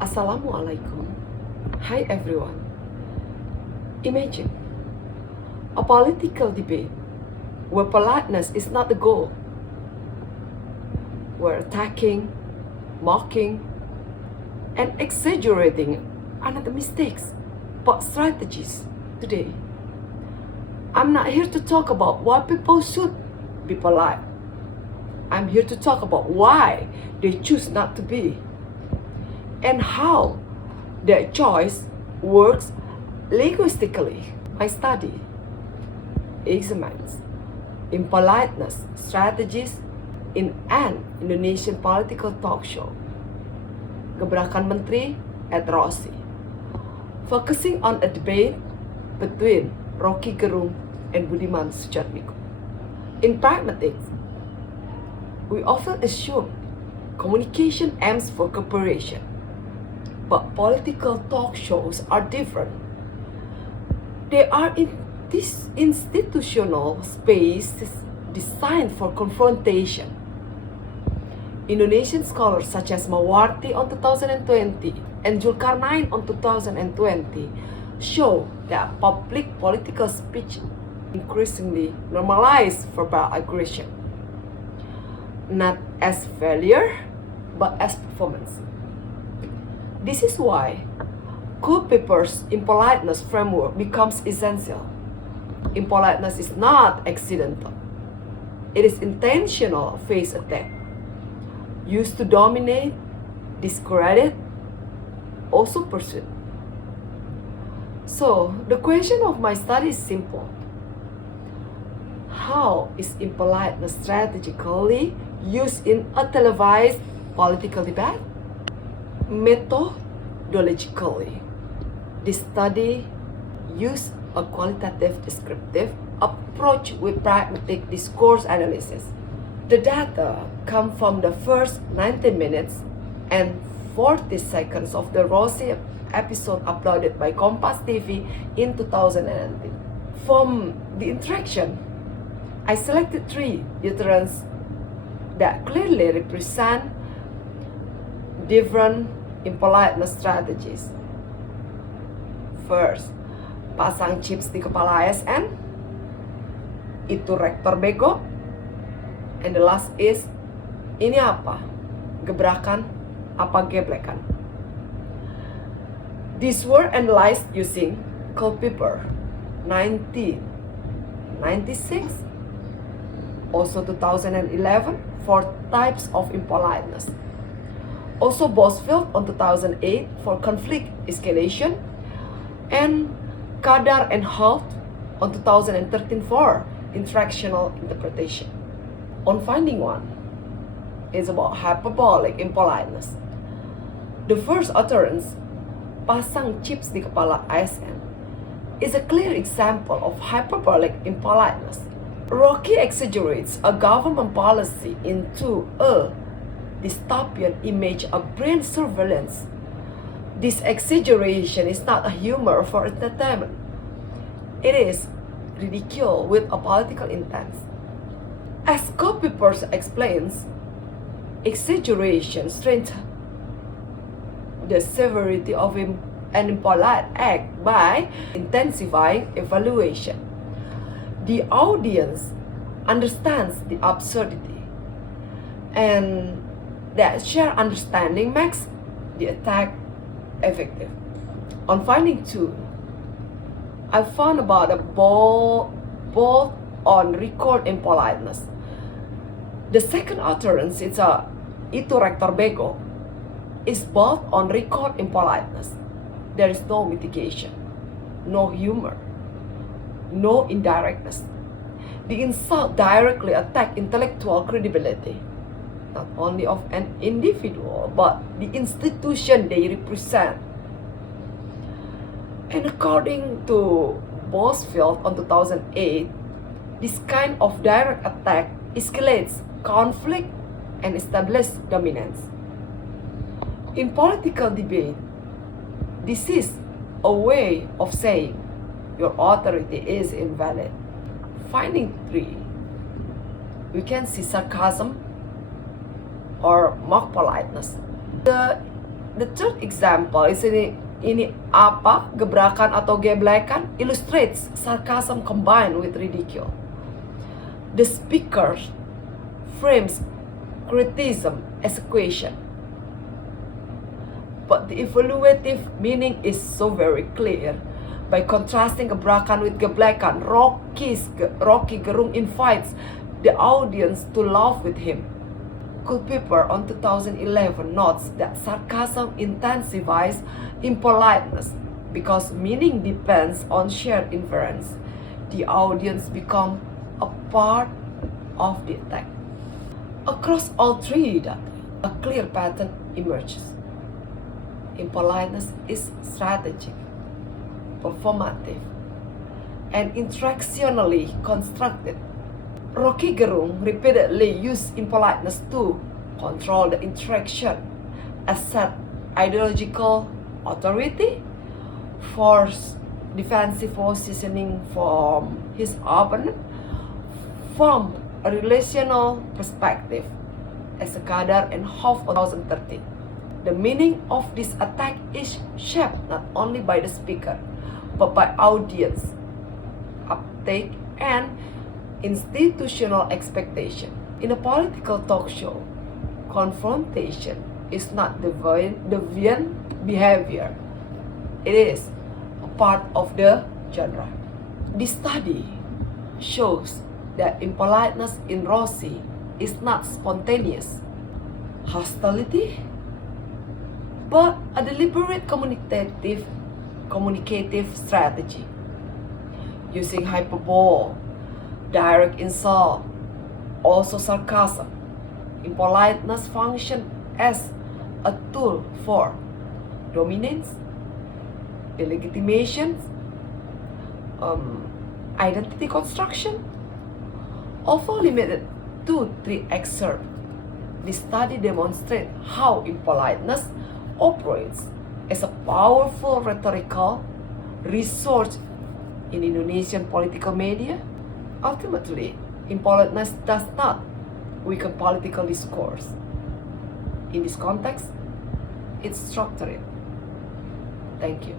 Assalamualaikum. Hi everyone. Imagine a political debate where politeness is not the goal, where attacking, mocking, and exaggerating are not the mistakes, but strategies today. I'm not here to talk about why people should be polite. I'm here to talk about why they choose not to be, and how their choice works linguistically. My study examines impoliteness strategies in an Indonesian political talk show, Gebrakan Menteri at Rossi, focusing on a debate between Rocky Gerung and Budiman Sujatmiko. In pragmatics, we often assume communication aims for cooperation, but political talk shows are different. They are in this institutional space designed for confrontation. Indonesian scholars such as Mawarti on 2020 and Zulkarnain on 2020 show that public political speech increasingly normalize verbal aggression, not as failure, but as performance. This is why Culpeper's impoliteness framework becomes essential. Impoliteness is not accidental. It is intentional face attack, used to dominate, discredit, also pursue. So, the question of my study is simple. How is impoliteness strategically used in a televised political debate? Methodologically, this study used a qualitative descriptive approach with pragmatic discourse analysis. The data come from the first 90 minutes and 40 seconds of the Rossi episode uploaded by Kompas TV in 2019. From the interaction, I selected 3 utterances that clearly represent different impoliteness strategies. First, pasang chips di kepala ASN. Itu rektor bego. And the last is, ini apa? Gebrakan apa geblekan? These were analyzed using Culpeper 1996, also 2011 for types of impoliteness. Also Bosfield on 2008 for conflict escalation, and Kadar and Holt on 2013 for interactional interpretation. On finding 1 is about hyperbolic impoliteness. The first utterance, pasang chips di kepala ASN, is a clear example of hyperbolic impoliteness. Rocky exaggerates a government policy into a dystopian image of brain surveillance. This exaggeration is not a humor for entertainment. It is ridicule with a political intent. As Culpeper explains, exaggeration strengthens the severity of an impolite act by intensifying evaluation. The audience understands the absurdity, and that shared understanding makes the attack effective. On finding 2, I found about a bold on record impoliteness. The second utterance, itu rektor bego, is both on record impoliteness. There is no mitigation, no humor, no indirectness. The insult directly attack intellectual credibility, not only of an individual, but the institution they represent. And according to Bosfield on 2008, this kind of direct attack escalates conflict and establishes dominance. In political debate, this is a way of saying your authority is invalid. Finding 3, we can see sarcasm or mock politeness. The The third example is ini apa, gebrakan atau geblekan, illustrates sarcasm combined with ridicule. The speaker frames criticism as a question, but the evaluative meaning is so very clear. By contrasting gebrakan with geblekan, Rocky Gerung invites the audience to laugh with him. Culpeper on 2011 notes that sarcasm intensifies impoliteness because meaning depends on shared inference. The audience becomes a part of the attack. Across all three data, a clear pattern emerges. Impoliteness is strategic, performative, and interactionally constructed. Rocky Gerung repeatedly used impoliteness to control the interaction, assert ideological authority, force defensive positioning from his opponent, from a relational perspective, as Kadar and Hoff 2013. The meaning of this attack is shaped not only by the speaker, but by audience, uptake, and institutional expectation. In a political talk show, confrontation is not deviant behavior. It is a part of the genre. This study shows that impoliteness in Rossi is not spontaneous hostility, but a deliberate communicative strategy. Using hyperbole, direct insult, also sarcasm, impoliteness function as a tool for dominance, delegitimation, identity construction. Although limited to 3 excerpts, this study demonstrates how impoliteness operates as a powerful rhetorical resource in Indonesian political media. Ultimately, impoliteness does not weaken political discourse. In this context, it's structured. Thank you.